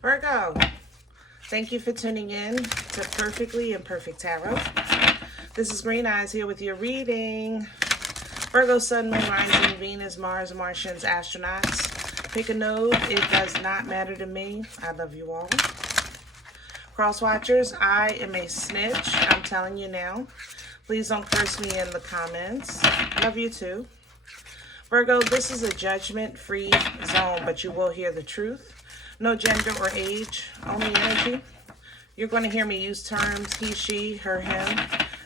Virgo, thank you for tuning in to Perfectly Imperfect Tarot. This is Green Eyes here with your reading. Virgo, Sun, Moon, Rising, Venus, Mars, Martians, astronauts. Pick a node. It does not matter to me. I love you all. Cross watchers, I am a snitch. I'm telling you now. Please don't curse me in the comments. Love you too. Virgo, this is a judgment-free zone, but you will hear the truth. No gender or age, only energy. You're going to hear me use terms he, she, her, him,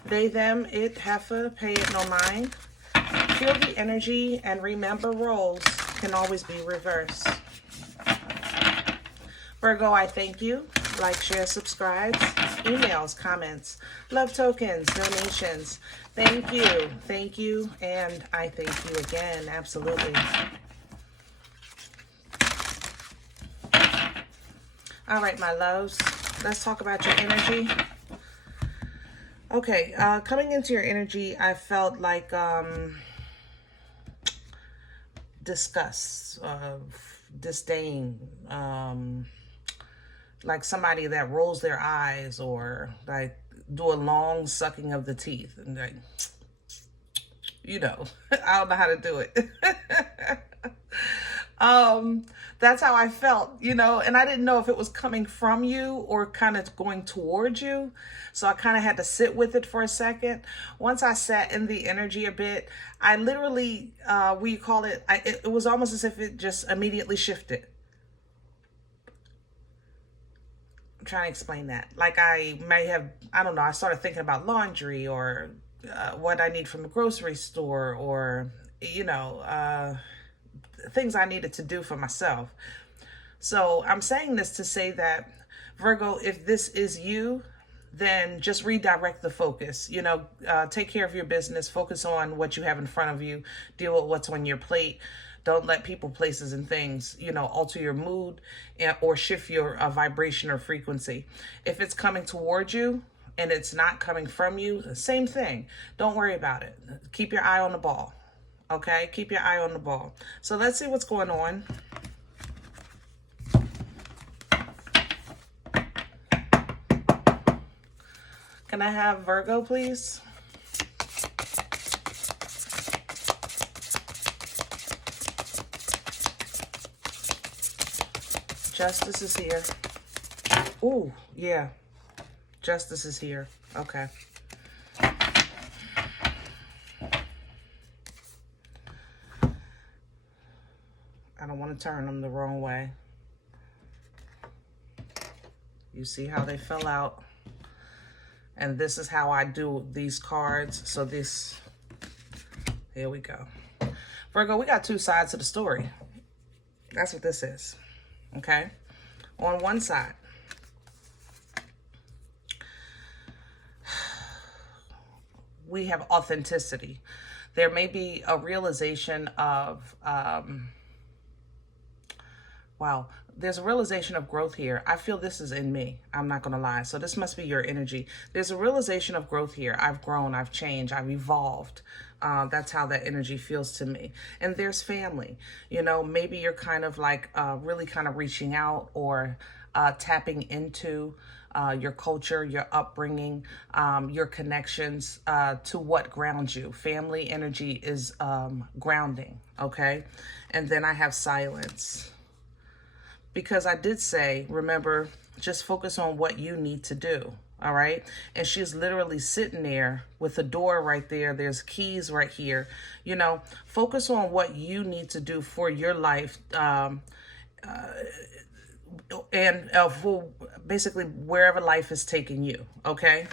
they, them, it, heifer, pay it no mind. Feel the energy and remember roles can always be reversed. Virgo, I thank you. Like, share, subscribe, emails, comments, love tokens, donations. Thank you, and I thank you again, absolutely. All right, my loves, let's talk about your energy. Okay, coming into your energy, I felt like disgust, disdain, like somebody that rolls their eyes or like do a long sucking of the teeth and like, you know, I don't know how to do it. That's how I felt, you know, and I didn't know if it was coming from you or kind of going towards you. So I kind of had to sit with it for a second. Once I sat in the energy a bit, I literally, it was almost as if it just immediately shifted. I'm trying to explain that. Like I don't know, I started thinking about laundry or what I need from the grocery store or, you know, things I needed to do for myself. So I'm saying this to say that, Virgo, if this is you, then just redirect the focus. You know, take care of your business, focus on what you have in front of you, deal with what's on your plate. Don't let people, places, and things, you know, alter your mood or shift your vibration or frequency. If it's coming towards you and it's not coming from you, same thing. Don't worry about it. Keep your eye on the ball. Okay, keep your eye on the ball. So let's see what's going on. Can I have Virgo, please? Justice is here. Ooh, yeah. Justice is here. Okay. I don't want to turn them the wrong way. You see how they fell out? And this is how I do these cards. So this, here we go. Virgo, we got two sides of the story. That's what this is, okay? On one side, we have authenticity. There may be a realization of, wow, there's a realization of growth here. I feel this is in me. I'm not going to lie. So this must be your energy. There's a realization of growth here. I've grown, I've changed, I've evolved. That's how that energy feels to me. And there's family. You know, maybe you're kind of like really kind of reaching out or tapping into your culture, your upbringing, your connections to what grounds you. Family energy is grounding, okay? And then I have silence. Because I did say, remember, just focus on what you need to do, all right? And she's literally sitting there with the door right there. There's keys right here. You know, focus on what you need to do for your life and for basically wherever life is taking you, okay?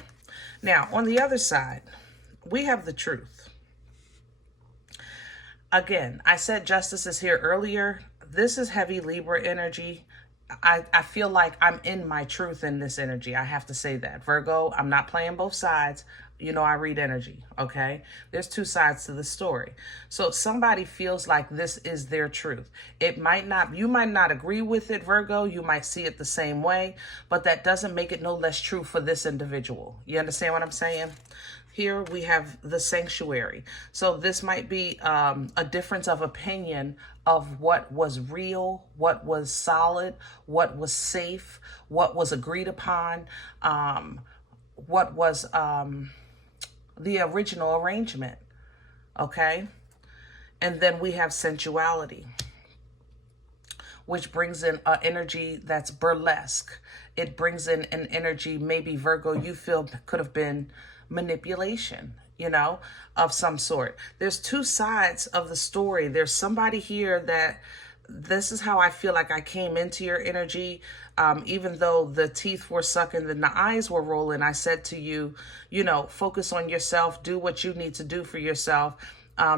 Now, on the other side, we have the truth. Again, I said justice is here earlier. This is heavy Libra energy. I feel like I'm in my truth in this energy. I have to say that. Virgo, I'm not playing both sides. You know, I read energy, okay? There's two sides to the story. So somebody feels like this is their truth. It might not, you might not agree with it, Virgo. You might see it the same way, but that doesn't make it no less true for this individual. You understand what I'm saying? Here we have the sanctuary. So this might be a difference of opinion of what was real, what was solid, what was safe, what was agreed upon, what was the original arrangement. Okay? And then we have sensuality, which brings in an energy that's burlesque. It brings in an energy, maybe Virgo, you feel could have been manipulation, you know, of some sort. There's two sides of the story. There's somebody here that this is how I feel like I came into your energy. Even though the teeth were sucking and the eyes were rolling, I said to you, you know, focus on yourself, do what you need to do for yourself.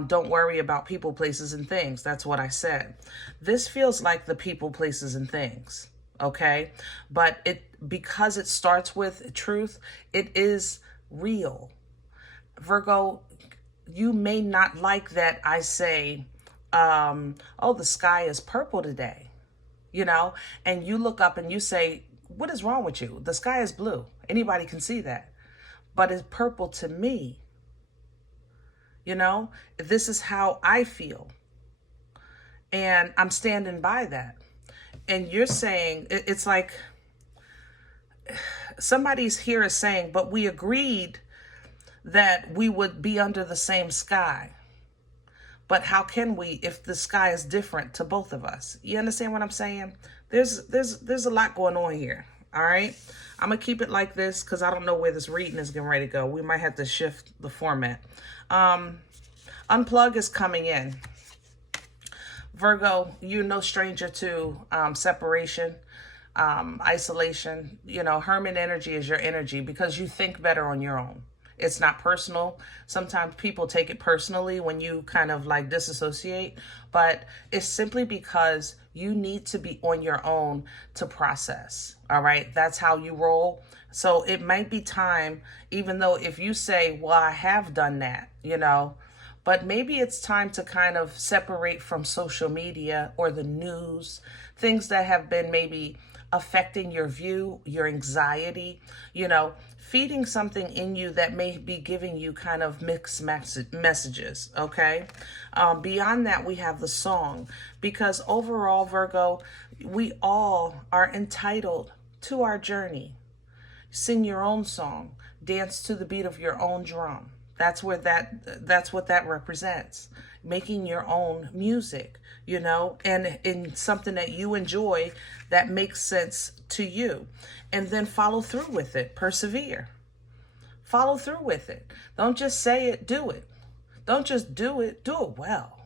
Don't worry about people, places, and things. That's what I said. This feels like the people, places, and things. Okay. But because it starts with truth, it is real. Virgo, you may not like that I say, oh, the sky is purple today, you know, and you look up and you say, what is wrong with you? The sky is blue. Anybody can see that, but it's purple to me. You know, this is how I feel. And I'm standing by that. And you're saying, it's like somebody's here is saying, but we agreed that we would be under the same sky. But how can we if the sky is different to both of us? You understand what I'm saying? There's a lot going on here. All right. I'm going to keep it like this because I don't know where this reading is getting ready to go. We might have to shift the format. Unplug is coming in. Virgo, you're no stranger to separation, isolation. You know, hermit energy is your energy because you think better on your own. It's not personal. Sometimes people take it personally when you kind of like disassociate, but it's simply because you need to be on your own to process. All right. That's how you roll. So it might be time, even though if you say, well, I have done that, you know, but maybe it's time to kind of separate from social media or the news, things that have been maybe affecting your view, your anxiety, you know, feeding something in you that may be giving you kind of mixed messages, okay? Beyond that, we have the song, because overall, Virgo, we all are entitled to our journey. Sing your own song, dance to the beat of your own drum. That's what that represents. Making your own music, you know, and in something that you enjoy that makes sense to you. And then follow through with it. Persevere. Follow through with it. Don't just say it, do it. Don't just do it well.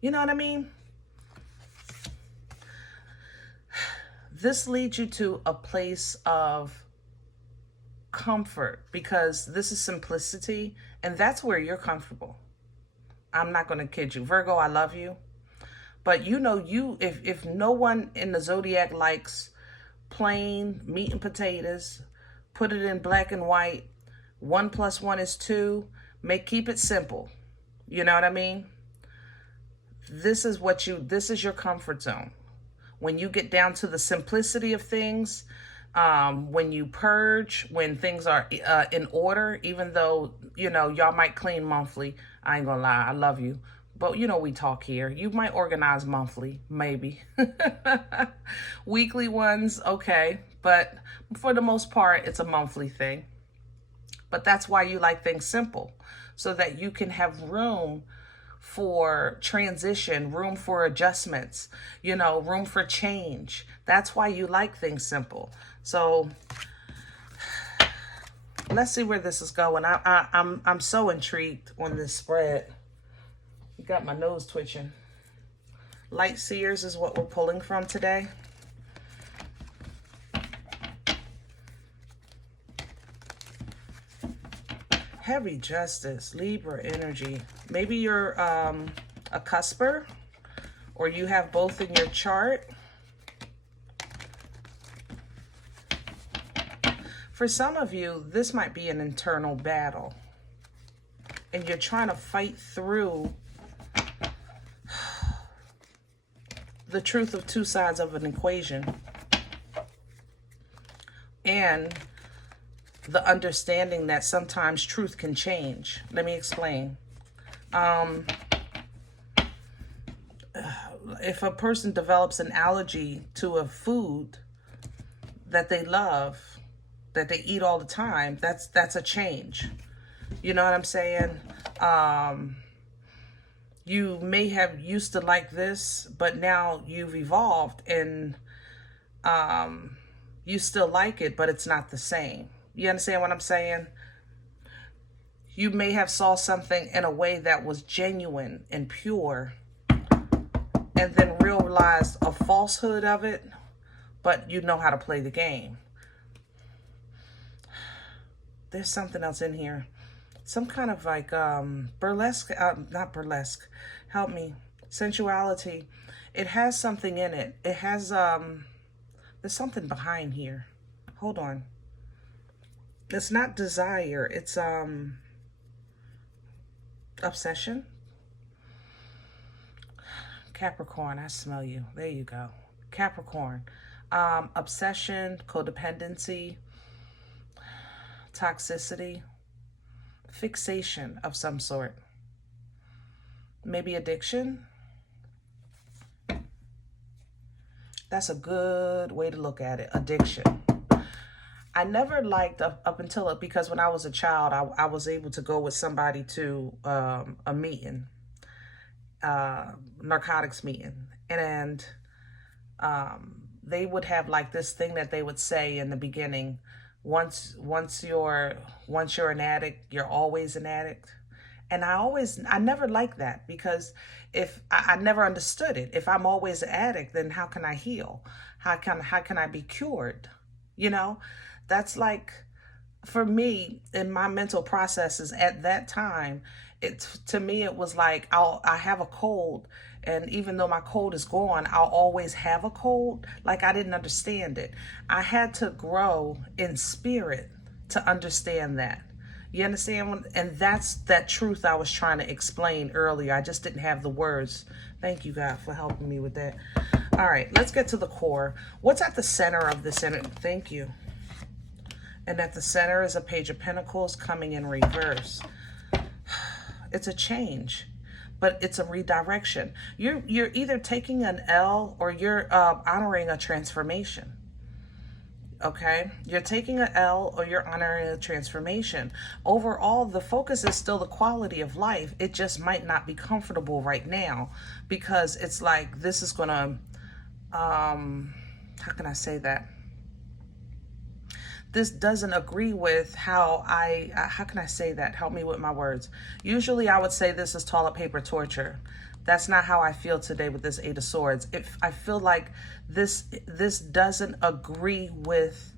You know what I mean? This leads you to a place of comfort because this is simplicity, and that's where you're comfortable. I'm not going to kid you. Virgo, I love you. But you know, if no one in the zodiac likes plain meat and potatoes, put it in black and white, 1 + 1 is 2, keep it simple. You know what I mean? This is your comfort zone. When you get down to the simplicity of things, when you purge, when things are in order, even though, you know, y'all might clean monthly. I ain't gonna lie, I love you. But, you know, we talk here. You might organize monthly, maybe. Weekly ones, okay. But for the most part, it's a monthly thing. But that's why you like things simple, so that you can have room for transition, room for adjustments, you know, room for change. That's why you like things simple. So let's see where this is going. I'm so intrigued on this spread. You got my nose twitching. Light seers is what we're pulling from today. Heavy justice, Libra energy. Maybe you're a cusper, or you have both in your chart. For some of you, this might be an internal battle, and you're trying to fight through the truth of two sides of an equation. And the understanding that sometimes truth can change. Let me explain. If a person develops an allergy to a food that they love, that they eat all the time, that's a change. You know what I'm saying? You may have used to like this, but now you've evolved and you still like it, but it's not the same. You understand what I'm saying? You may have saw something in a way that was genuine and pure, and then realized a falsehood of it, but you know how to play the game. There's something else in here. Some kind of like burlesque, not burlesque, help me, sensuality. It has something in it. It has, there's something behind here. Hold on. It's not desire. It's obsession. Capricorn, I smell you. There you go. Capricorn. Obsession, codependency, toxicity, fixation of some sort. Maybe addiction. That's a good way to look at it. Addiction. I never liked up until it, because when I was a child, I was able to go with somebody to a meeting, narcotics meeting, and they would have like this thing that they would say in the beginning: once you're an addict, you're always an addict. And I never liked that, because if I never understood it. If I'm always an addict, then how can I heal? How can I be cured? You know, that's like, for me, in my mental processes at that time, to me it was like I have a cold, and even though my cold is gone, I'll always have a cold. Like, I didn't understand it. I had to grow in spirit to understand that. You understand? And that's that truth I was trying to explain earlier. I just didn't have the words. Thank you, God, for helping me with that. All right, let's get to the core. What's at the center of this? Thank you. And at the center is a Page of Pentacles coming in reverse. It's a change, but it's a redirection. You're either taking an L or you're honoring a transformation. Okay, you're taking an L or you're honoring a transformation. Overall, the focus is still the quality of life. It just might not be comfortable right now, because it's like this is gonna, how can I say that? This doesn't agree with how can I say that? Help me with my words. Usually I would say this is toilet paper torture. That's not how I feel today with this Eight of Swords. I feel like this doesn't agree with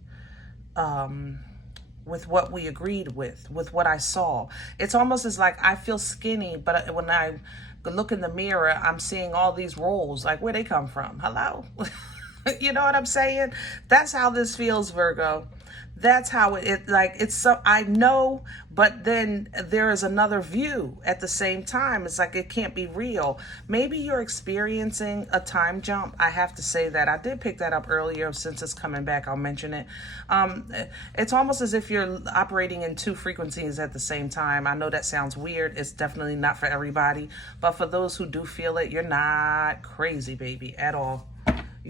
what we agreed with what I saw. It's almost as like I feel skinny, but when I look in the mirror, I'm seeing all these rolls. Like, where they come from? Hello? You know what I'm saying? That's how this feels, Virgo. That's how it's so, I know, but then there is another view at the same time. It's like it can't be real. Maybe you're experiencing a time jump. I have to say that. I did pick that up earlier. Since it's coming back, I'll mention it. It's almost as if you're operating in two frequencies at the same time. I know that sounds weird. It's definitely not for everybody. But for those who do feel it, you're not crazy, baby, at all.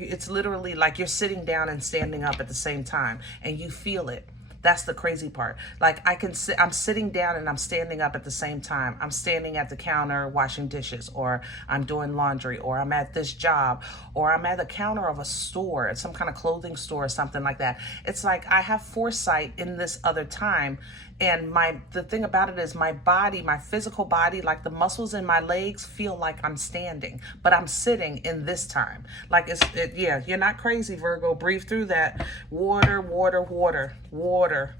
It's literally like you're sitting down and standing up at the same time, and you feel it. That's the crazy part. Like, I'm sitting down and I'm standing up at the same time. I'm standing at the counter washing dishes, or I'm doing laundry, or I'm at this job, or I'm at the counter of a store, some kind of clothing store or something like that. It's like I have foresight in this other time. And the thing about it is my body, my physical body, like the muscles in my legs feel like I'm standing, but I'm sitting in this time. Like yeah, you're not crazy, Virgo. Breathe through that. Water, water, water, water.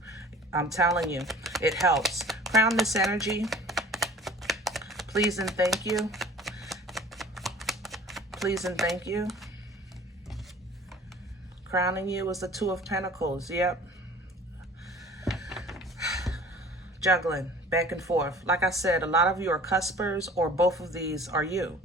I'm telling you, it helps. Crown this energy. Please and thank you. Please and thank you. Crowning you is the Two of Pentacles. Yep. Juggling back and forth. Like I said, a lot of you are cuspers, or both of these are you.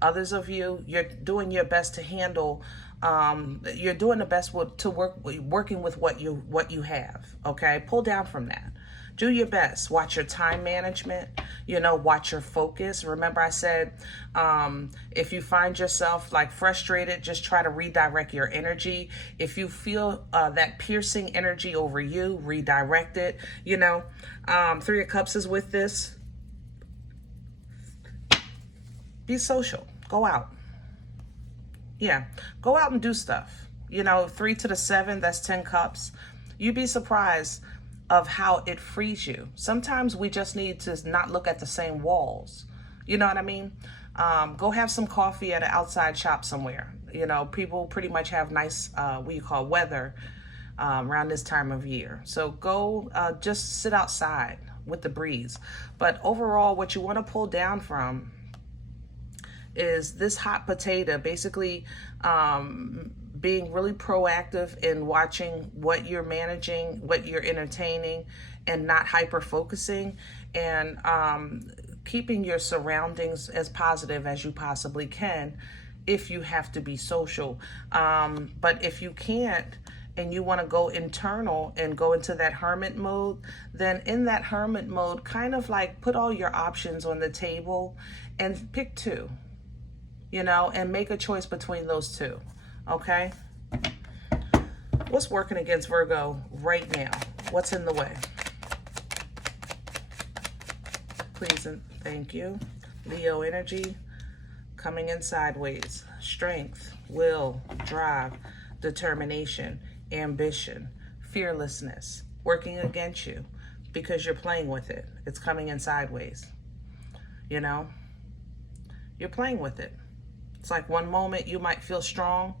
Others of you, you're doing your best to handle You're doing the best working with what you have. Okay, pull down from that. Do your best. Watch your time management. Watch your focus. Remember, I said, if you find yourself like frustrated, just try to redirect your energy. If you feel that piercing energy over you, redirect it. Three of Cups is with this. Be social. Go out. Yeah, go out and do stuff. 3 to the 7, that's 10 cups. You'd be surprised of how it frees you. Sometimes we just need to not look at the same walls. You know what I mean? Go have some coffee at an outside shop somewhere. People pretty much have nice, what you call weather around this time of year. So go just sit outside with the breeze. But overall, what you want to pull down from is this hot potato, basically being really proactive in watching what you're managing, what you're entertaining, and not hyper focusing, and keeping your surroundings as positive as you possibly can if you have to be social. But if you can't, and you want to go internal and go into that hermit mode, then in that hermit mode, kind of like put all your options on the table and pick two. And make a choice between those two, okay? What's working against Virgo right now? What's in the way? Please and thank you. Leo energy coming in sideways. Strength, will, drive, determination, ambition, fearlessness, working against you because you're playing with it. It's coming in sideways. You're playing with it. It's like one moment you might feel strong.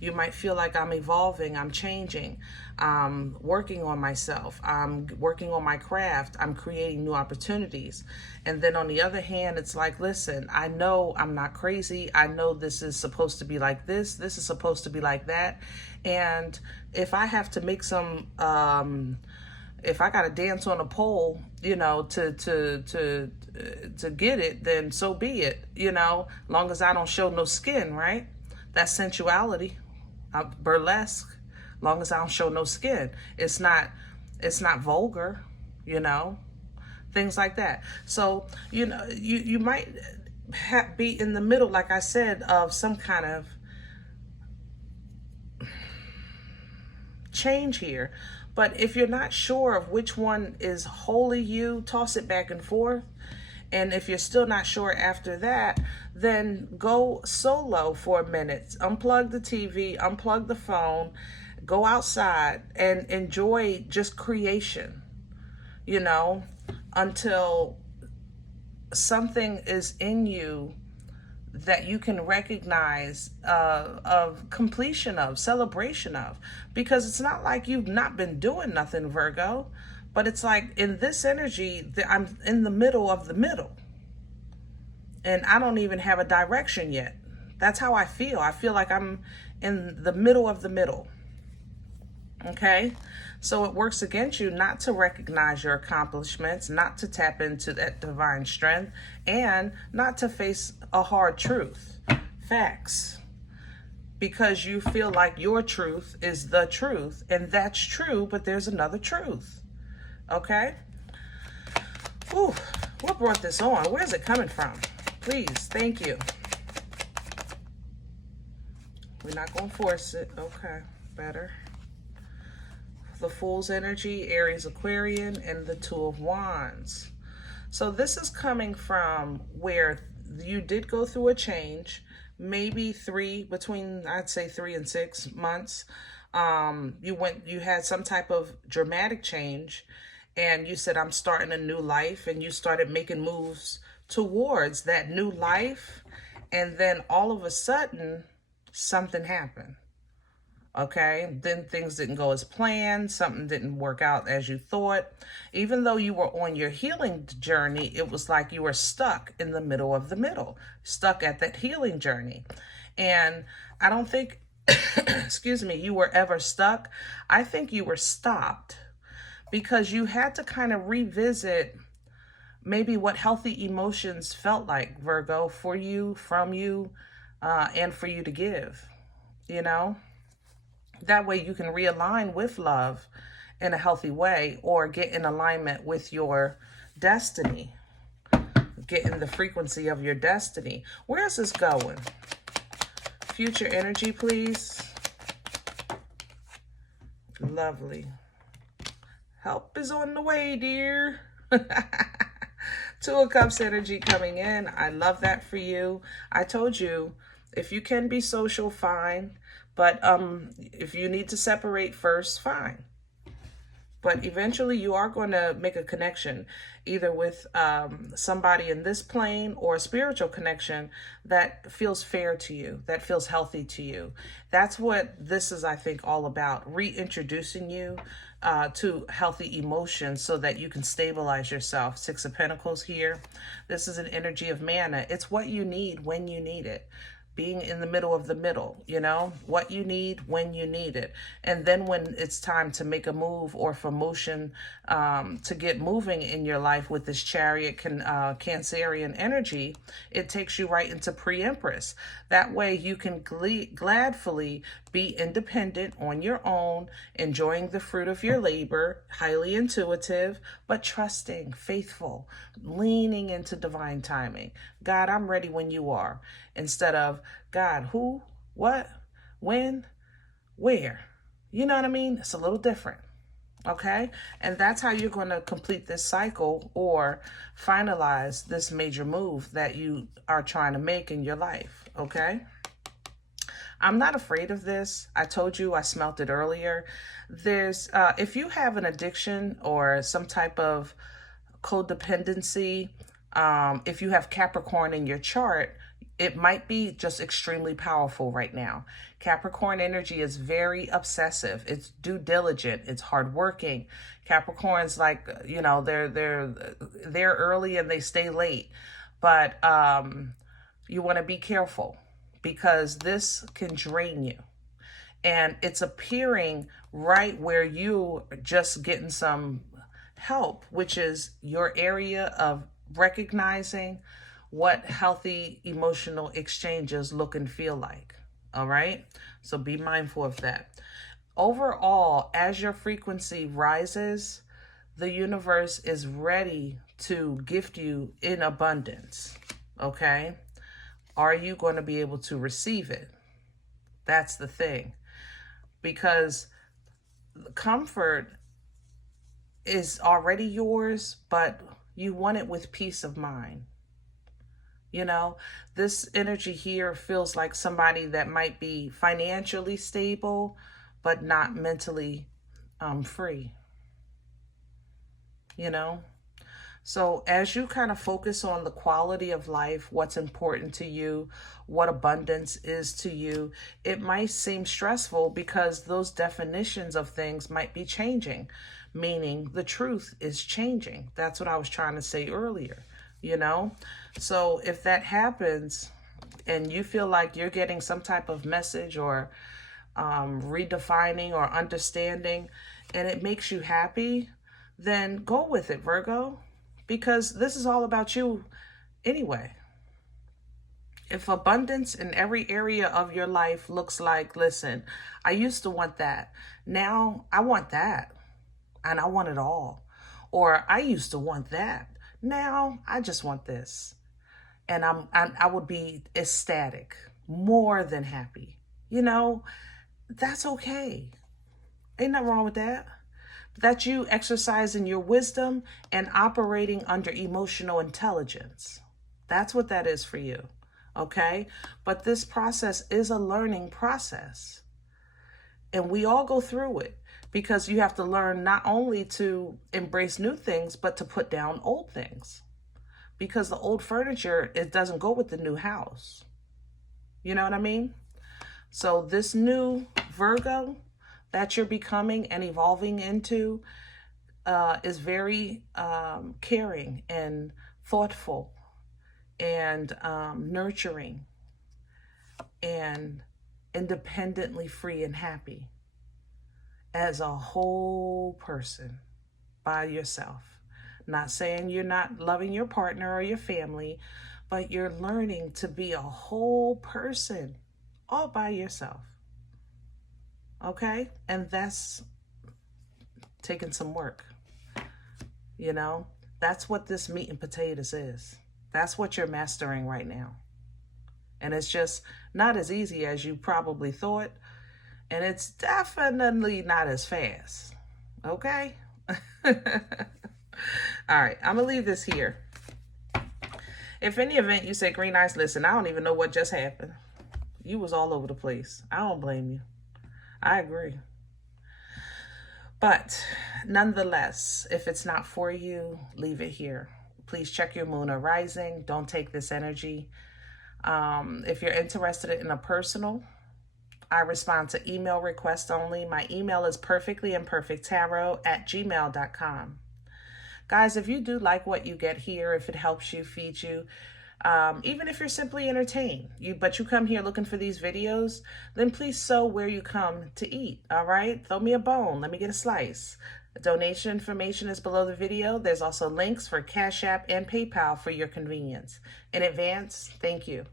You might feel like I'm evolving, I'm changing, I'm working on myself, I'm working on my craft, I'm creating new opportunities. And then on the other hand, it's like, listen, I know I'm not crazy. I know this is supposed to be like this is supposed to be like that. And if I have to make some, if I got to dance on a pole, to get it, then so be it, long as I don't show no skin, right? That's sensuality, burlesque, long as I don't show no skin. It's not vulgar, things like that. So, you might be in the middle, like I said, of some kind of change here. But if you're not sure of which one is wholly you, toss it back and forth. And if you're still not sure after that, then go solo for a minute. Unplug the TV, unplug the phone, go outside and enjoy just creation, until something is in you that you can recognize of completion of, celebration of. Because it's not like you've not been doing nothing, Virgo. But it's like in this energy, I'm in the middle of the middle. And I don't even have a direction yet. That's how I feel. I feel like I'm in the middle of the middle. Okay? So it works against you not to recognize your accomplishments, not to tap into that divine strength, and not to face a hard truth. Facts. Because you feel like your truth is the truth. And that's true, but there's another truth. Okay? Ooh, what brought this on? Where's it coming from? Please, thank you. We're not going to force it. Okay, better. The Fool's energy, Aries, Aquarian, and the Two of Wands. So this is coming from where you did go through a change, maybe I'd say 3 and 6 months. You had some type of dramatic change. And you said, I'm starting a new life, and you started making moves towards that new life. And then all of a sudden, something happened. Okay, then things didn't go as planned. Something didn't work out as you thought. Even though you were on your healing journey, it was like you were stuck in the middle of the middle, stuck at that healing journey. And I don't think, excuse me, you were ever stuck. I think you were stopped. Because you had to kind of revisit maybe what healthy emotions felt like, Virgo, for you, from you, and for you to give. you know? That way you can realign with love in a healthy way, or get in alignment with your destiny. Get in the frequency of your destiny. Where is this going? Future energy, please. Lovely. Help is on the way, dear. Two of Cups energy coming in. I love that for you. I told you, if you can be social, fine. But if you need to separate first, fine. But eventually you are going to make a connection, either with somebody in this plane, or a spiritual connection that feels fair to you, that feels healthy to you. That's what this is, I think, all about. Reintroducing you to healthy emotions so that you can stabilize yourself. Six of Pentacles here. This is an energy of mana. It's what you need when you need it. Being in the middle of the middle, you know, what you need when you need it. And then when it's time to make a move, or for motion to get moving in your life with this Chariot Cancerian energy, it takes you right into pre-Empress. That way you can gladfully be independent on your own, enjoying the fruit of your labor, highly intuitive, but trusting, faithful, leaning into divine timing. God, I'm ready when you are. Instead of, God, who, what, when, where? You know what I mean? It's a little different. Okay? And that's how you're going to complete this cycle, or finalize this major move that you are trying to make in your life. Okay? I'm not afraid of this. I told you, I smelt it earlier. There's, if you have an addiction or some type of codependency, if you have Capricorn in your chart, it might be just extremely powerful right now. Capricorn energy is very obsessive. It's due diligent. It's hardworking. Capricorn's like, you know, they're early and they stay late. But you want to be careful, because this can drain you. And it's appearing right where you just getting some help, which is your area of recognizing what healthy emotional exchanges look and feel like. All right? So be mindful of that. Overall, as your frequency rises, the universe is ready to gift you in abundance. Okay? Are you going to be able to receive it? That's the thing. Because comfort is already yours, but you want it with peace of mind. You know, this energy here feels like somebody that might be financially stable, but not mentally free. You know? So as you kind of focus on the quality of life, what's important to you, what abundance is to you, it might seem stressful because those definitions of things might be changing, meaning the truth is changing. That's what I was trying to say earlier, you know? So if that happens and you feel like you're getting some type of message or redefining or understanding, and it makes you happy, then go with it, Virgo. Because this is all about you anyway. If abundance in every area of your life looks like, listen, I used to want that. Now I want that. And I want it all. Or I used to want that. Now I just want this. And I would be ecstatic, more than happy. You know, that's okay. Ain't nothing wrong with that. That's you exercising your wisdom and operating under emotional intelligence. That's what that is for you, okay? But this process is a learning process. And we all go through it, because you have to learn not only to embrace new things, but to put down old things. Because the old furniture, it doesn't go with the new house. You know what I mean? So this new Virgo that you're becoming and evolving into is very caring and thoughtful and nurturing and independently free and happy as a whole person by yourself. Not saying you're not loving your partner or your family, but you're learning to be a whole person all by yourself. okay? And that's taking some work, you know? That's what this meat and potatoes is. That's what you're mastering right now. And it's just not as easy as you probably thought. And it's definitely not as fast, okay? All right, I'm going to leave this here. If in the event you say, Green Eyes, listen, I don't even know what just happened. You was all over the place. I don't blame you. I agree. But nonetheless, if it's not for you, leave it here. Please check your moon or rising. Don't take this energy. If you're interested in a personal, I respond to email requests only. My email is perfectlyimperfecttarot@gmail.com. Guys, if you do like what you get here, if it helps you, feed you, even if you're simply entertained, but you come here looking for these videos, then please sow where you come to eat, all right? Throw me a bone. Let me get a slice. The donation information is below the video. There's also links for Cash App and PayPal for your convenience. In advance, thank you.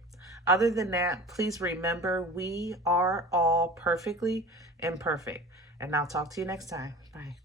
Other than that, please remember we are all perfectly imperfect. And I'll talk to you next time. Bye.